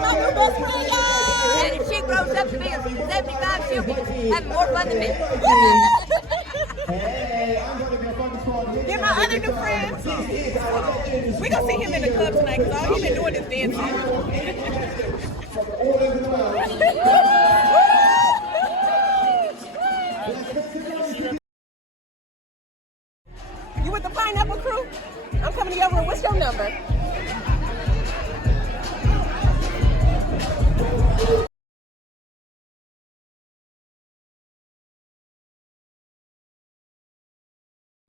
my new best friend, y'all. And if she grows up to be 75, she'll be having more fun than me. Then my other new friends, we gonna see him in the club tonight because all he been doing is dancing. You with the Pineapple Crew? I'm coming to your room. What's your number?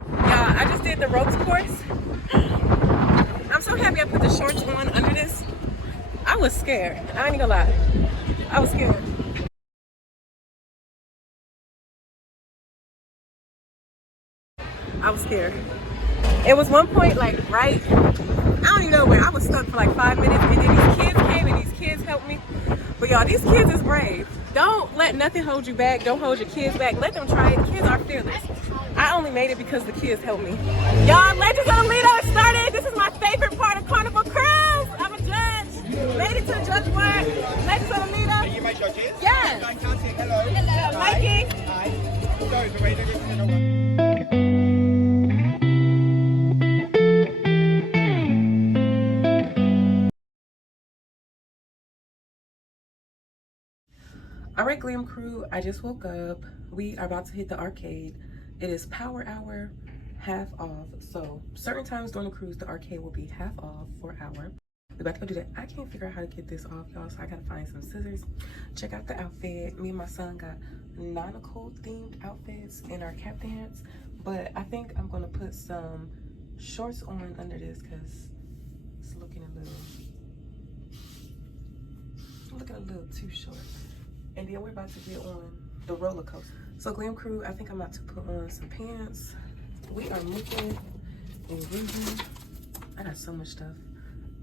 Y'all, I just did the ropes course. I'm so happy I put the shorts on under this. I was scared. I ain't gonna lie. I was scared. I was scared. It was one point like right, I don't even know where, I was stuck for like 5 minutes and then these kids came and these kids helped me. But y'all, these kids is brave. Don't let nothing hold you back. Don't hold your kids back. Let them try it. Kids are fearless. I only made it because the kids helped me. Y'all, Legends of the Lido started. This is my favorite part of Carnival Cruise. I'm a judge. Made it to the judge board. Legends of the Lido. Are you my judges? Yes. Fantastic. Hello. Hello. Mikey. Hi. Sorry, the way they're All right, Glam Crew, I just woke up. We are about to hit the arcade. It is power hour, half off. So certain times during the cruise, the arcade will be half off for an hour. We're about to go do that. I can't figure out how to get this off, y'all, so I gotta find some scissors. Check out the outfit. Me and my son got nautical themed outfits in our captain hats, but I think I'm gonna put some shorts on under this because it's looking a little too short. And then we're about to get on the roller coaster. So Glam Crew, I think I'm about to put on some pants. We are moving and grooving. I got so much stuff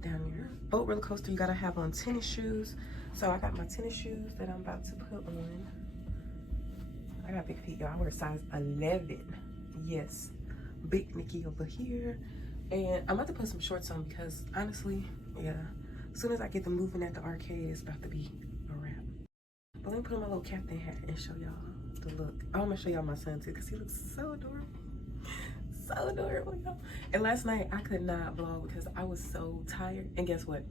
down here. Boat roller coaster, you gotta have on tennis shoes. So I got my tennis shoes that I'm about to put on. I got big feet, y'all. I wear size 11. Yes, big Nikki over here. And I'm about to put some shorts on because honestly, yeah, as soon as I get the moving at the arcade, it's about to be a wrap. But let me put on my little captain hat and show y'all the look. I'm gonna show y'all my son too because he looks so adorable. So adorable, y'all. And last night I could not vlog because I was so tired. And guess what?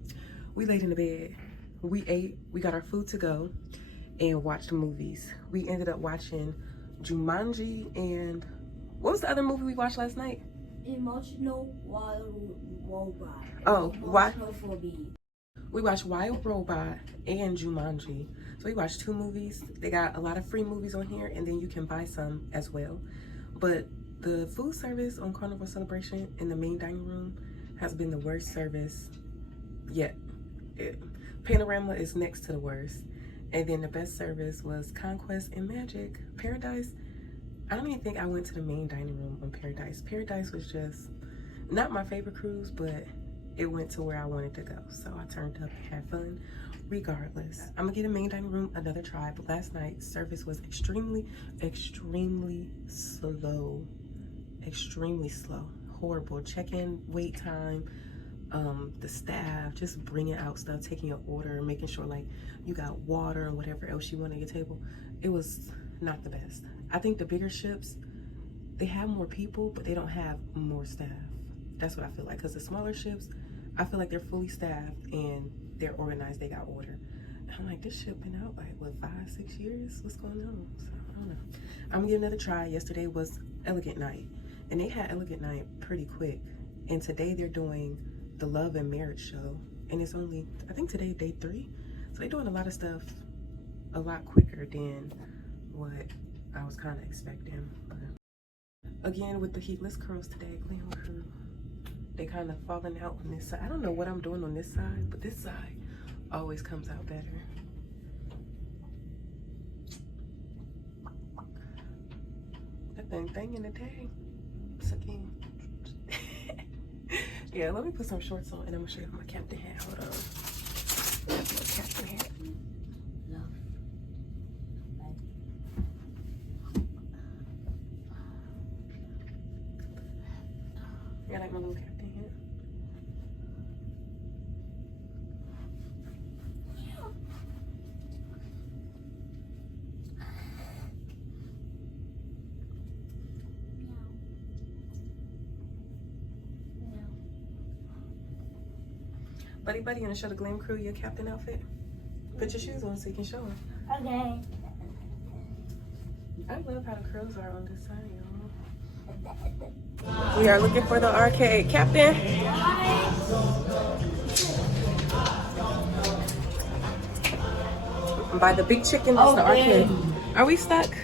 We laid in the bed, we ate, we got our food to go, and watched movies. We ended up watching Jumanji and what was the other movie we watched last night? Emotional Wild Robot. Oh, why? Phobia. We watched Wild Robot and Jumanji. So we watched 2 movies. They got a lot of free movies on here and then you can buy some as well. But the food service on Carnival Celebration in the main dining room has been the worst service yet. Panorama is next to the worst. And then the best service was Conquest and Magic. Paradise, I don't even think I went to the main dining room on Paradise. Paradise was just not my favorite cruise, but it went to where I wanted to go. So I turned up and had fun regardless. I'm gonna give the main dining room another try, but last night service was extremely slow. Extremely slow. Horrible. Check-in, wait time, the staff just bringing out stuff, taking your order, making sure like you got water and whatever else you want at your table. It was not the best. I think the bigger ships, they have more people, but they don't have more staff. That's what I feel like, because the smaller ships, I feel like they're fully staffed and they're organized, they got order. And I'm like, this ship been out like, what, 5-6 years? What's going on? So I don't know. I'm gonna give another try. Yesterday was Elegant Night, and they had Elegant Night pretty quick. And today they're doing the Love and Marriage show, and it's only, I think today day 3. So they're doing a lot of stuff a lot quicker than what I was kind of expecting. But again, with the heatless curls today, Glam Crew, they kind of falling out on this side. I don't know what I'm doing on this side, but this side always comes out better. That thing in the day. It's again. Yeah, let me put some shorts on and I'm gonna show you my captain hat. Hold on. My captain hat. Yeah, like my little captain hat. Buddy, you wanna show the glam crew your captain outfit? Put your shoes on so you can show them. Okay. I love how the curls are on this side, y'all. We are looking for the arcade. Captain. By the big chicken, that's the arcade. Are we stuck?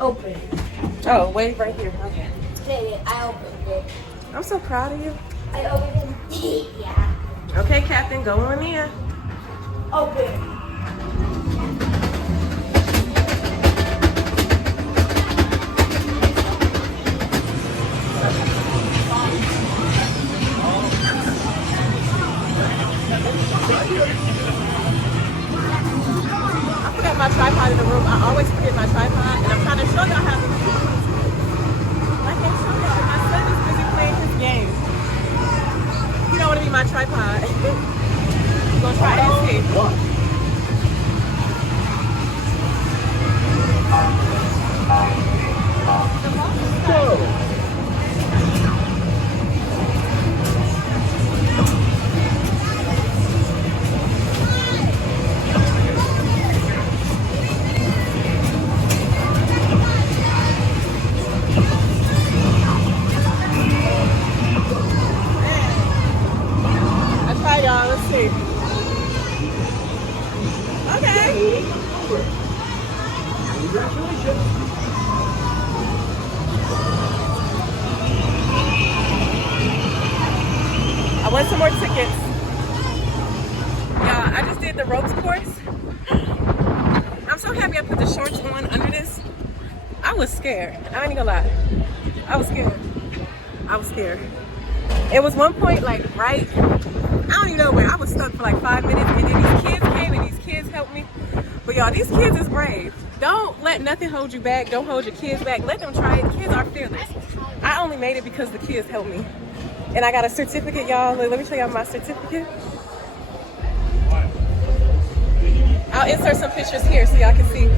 Open. Oh, wait, right here. Okay. I opened it. I'm so proud of you. I opened it. Yeah. Okay, Captain, go on in. Open. I forgot my tripod in the room. I always forget my tripod, and I'm trying to show y'all how to use it. I can't show y'all. My son is busy playing his game. He don't want to be my tripod. He's gonna try it and see. I try, y'all. Let's see. Okay. I want some more tickets. Y'all, I just did the ropes course. I'm so happy I put the shorts on under this. I was scared. I ain't gonna lie. I was scared. I was scared. It was one point like right, I don't even know where. I was stuck for like 5 minutes, and then these kids came and these kids helped me. But y'all, these kids is brave. Don't let nothing hold you back. Don't hold your kids back. Let them try it. Kids are fearless. I only made it because the kids helped me. And I got a certificate, y'all. Let me show y'all my certificate. I'll insert some pictures here so y'all can see.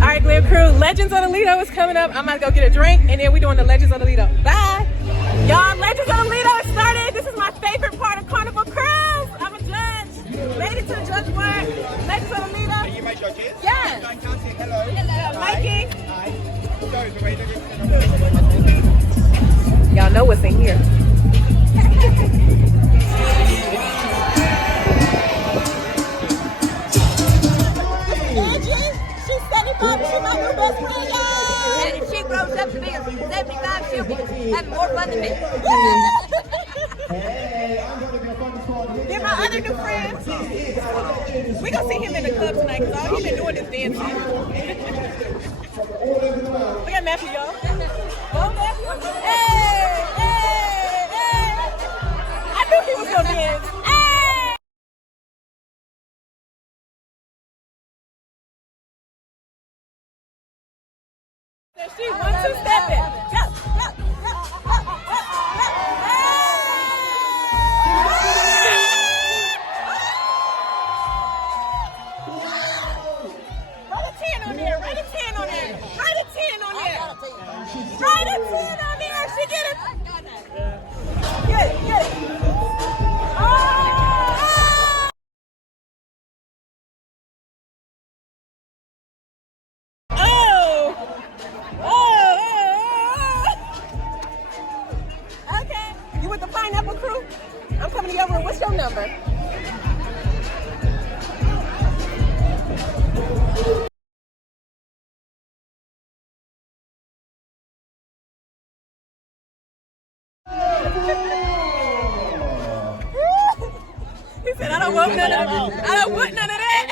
All right, Glam Crew, Legends of the Lido is coming up. I'm about to go get a drink, and then we're doing the Legends of the Lido. Bye. Y'all, Legends of the Lido is started. This is my favorite part of Carnival Cruise. I'm a judge. Made it to the judge board. Legends of the Lido. Are you my judges? Yes. Fantastic. Hello. Hello, Mikey. Hi. Sorry, the way they're Y'all know what's in here. She's 75, she's my new best friend, y'all. And if she grows up to be 75, she'll be having more fun than me. They're my other new friends. We gonna see him in the club tonight because all he been doing is dancing. Look at Matthew, y'all. Go, Matthew. Hey, hey, hey. I knew he was gonna dance. Hey. She 1, 2 stepping. Go, go, go, go, go, go. Write a 10 on there. Write a 10 on there. Write a 10 on there. Write a 10 on there. She did it. Get it, get it. Okay. You with the Pineapple Crew? I'm coming to your room. What's your number? He said, I don't want none of that. I don't want none of that.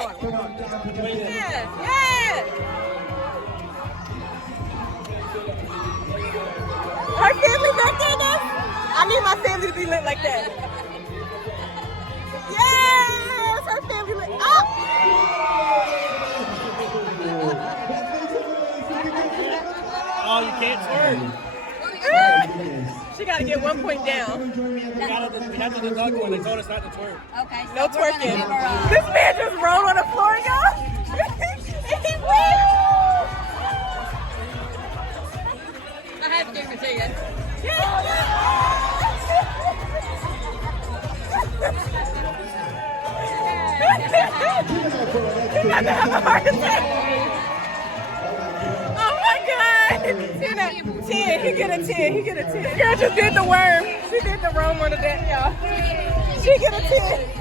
Yeah, yeah. Her family back there, though? I need my family to be lit like that. Yes, her family lit. Oh! Oh, you can't twerk. She got to get 1 point down. We had to deduct one. They told us not to twerk. Okay, so No we're gonna twerking. give her This man just rolled on the floor, y'all. And he went. I have to give it to you. Yeah. Oh my God! 10. He get a 10. He get a 10. Girl just did the worm. She did the worm on the deck, y'all. She get a 10.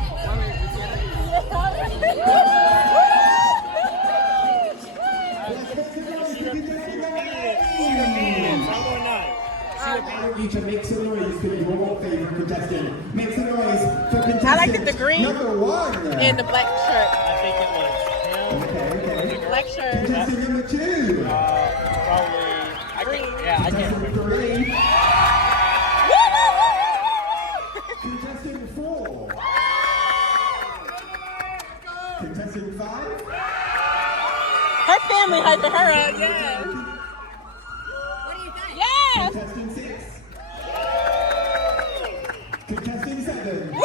You to make some noise for your more favorite contestant. Make some noise for contestant I like the green number 1. and the black shirt. I think it was him. Black shirt. Contestant number 2. Probably. I can't remember. 3. Contestant 4. Contestant 5. Her family hyping her up, yeah. What do you think? Yeah! Contestant 6. Contestant 7. Woo!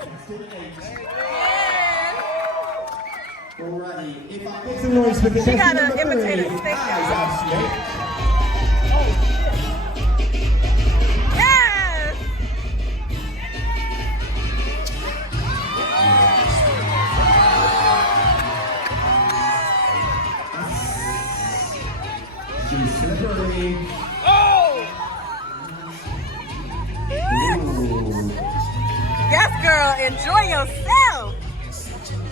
Contestant 8. Alrighty, if I make some noise for She contestant got number an 3, imitator snake. eyes are snake. Yes! She's slippery. Oh! Ooh. Yes, girl, enjoy yourself.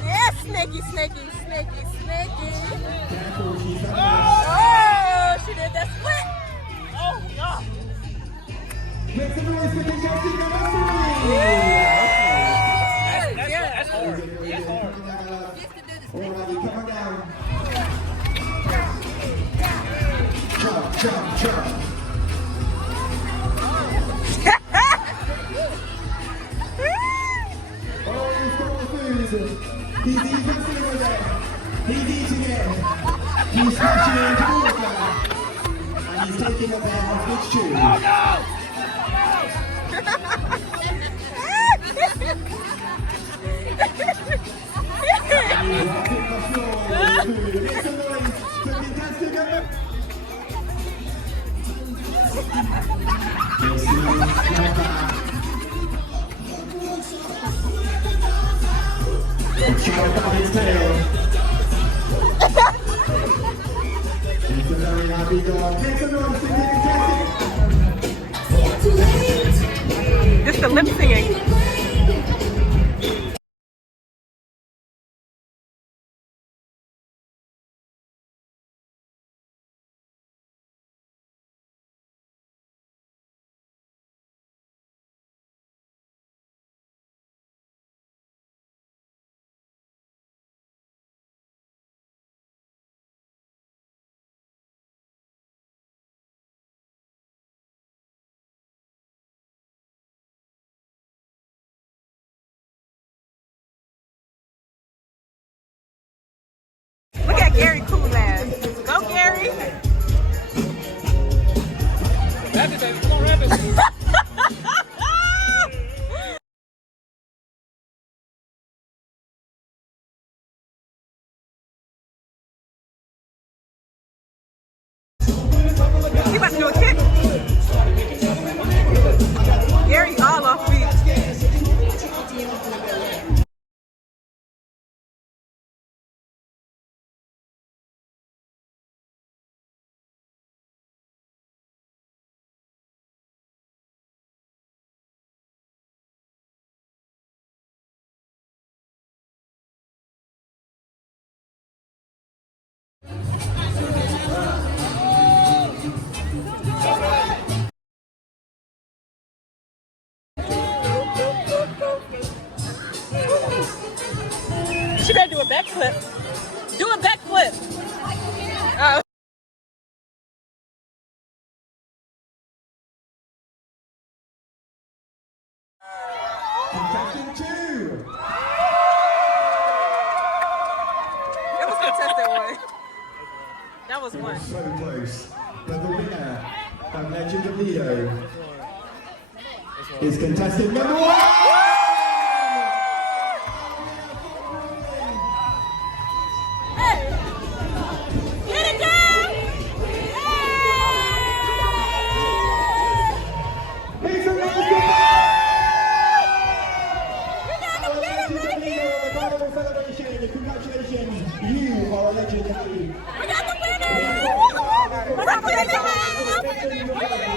Yes, snaky, snaky, snaky, snaky. Careful, she's not Oh, she did that split. Oh, God. Make some noise for contestant number 3. That's hard. That's hard. Alrighty, come on down. Jump, jump, jump. Oh, he's got the food. He's even messing with it. He's eating it. He's smashing it into water. And he's taking a bit off his shoe. Oh, no! He's rocking the floor with food. Make some noise for contestant number. Yes, like that. Shout out his tail. It's a very happy dog. Make some noise for contestant. Just the lip singing. Look at Gary cool ass. Go, Gary. Rabbit, baby. Come on, rabbit. He about to do a kick. Gary all off beat. She better do a backflip. Do a backflip. Oh. Contestant 2. That was contestant one. That was one. So close. But the winner of Legend of Lido is contestant number 1. Hey! Get it down! Make some noise for Hello.